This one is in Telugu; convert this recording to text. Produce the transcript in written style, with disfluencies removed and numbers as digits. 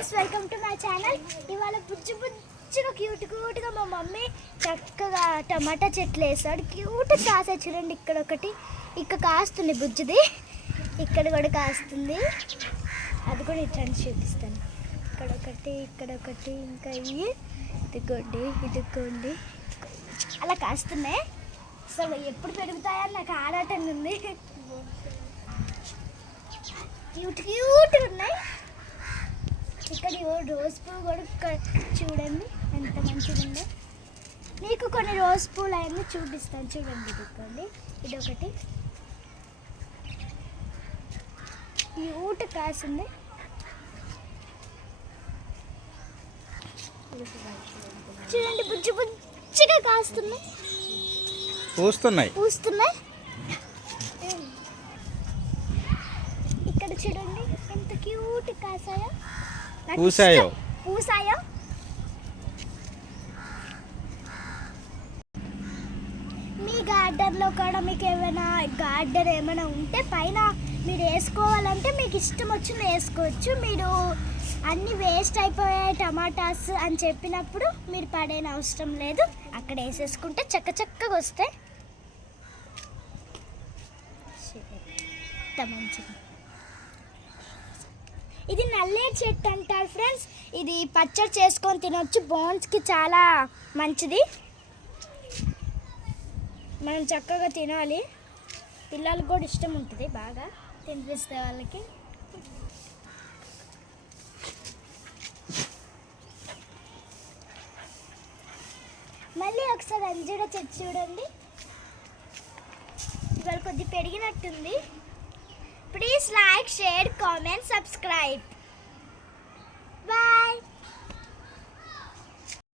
Friends, welcome to my channel. ఇవాళ బుజ్జిగా క్యూట్గా మా మమ్మీ చక్కగా టమాటా చెట్లు వేసాడు. క్యూట్ కాసే చూడండి. ఇక్కడ ఒకటి ఇక్కడ కాస్తుంది బుజ్జిది, ఇక్కడ కూడా కాస్తుంది. అది కూడా ఇట్లా చూపిస్తాను. ఇక్కడ ఒకటి ఇంకా ఇదిగోండి అలా కాస్తున్నాయి. అసలు ఎప్పుడు పెరుగుతాయని నాకు ఆరాటంగా ఉంది. క్యూట్ ఉన్నాయి. ఇక్కడ రోజ్ పువ్వు కూడా చూడండి ఎంత మంచిగా ఉందో. మీకు కొన్ని రోజ్ పూలు అవన్నీ చూపిస్తాను చూడండి. ఇదిగోండి ఇదొకటి క్యూట్ కాసింది. చూడండి బుజ్జిగా కాస్తున్నాయి, పూస్తున్నాయి. ఇక్కడ చూడండి ఎంత క్యూట్ కాసాయో, పూసాయో. మీ గార్డెన్లో కూడా మీకు గార్డెన్ ఏమైనా ఉంటే పైన మీరు వేసుకోవాలంటే మీకు ఇష్టం వచ్చింది వేసుకోవచ్చు. మీరు అన్నీ వేస్ట్ అయిపోయాయి టమాటాస్ అని చెప్పినప్పుడు మీరు పడేన అవసరం లేదు. అక్కడ వేసేసుకుంటే చక్కగా వస్తాయి. మంచిగా ఇది నల్లేరు చెట్టు అంటారు ఫ్రెండ్స్. ఇది పచ్చడి చేసుకొని తినొచ్చు. బోన్స్కి చాలా మంచిది. మనం చక్కగా తినాలి. పిల్లలకు కూడా ఇష్టం ఉంటుంది, బాగా తినిపిస్తే వాళ్ళకి. మళ్ళీ ఒకసారి అంజూర చెట్టు చూడండి. ఇవాళ కొద్ది పెరిగినట్టుంది. Please like, share, comment, subscribe.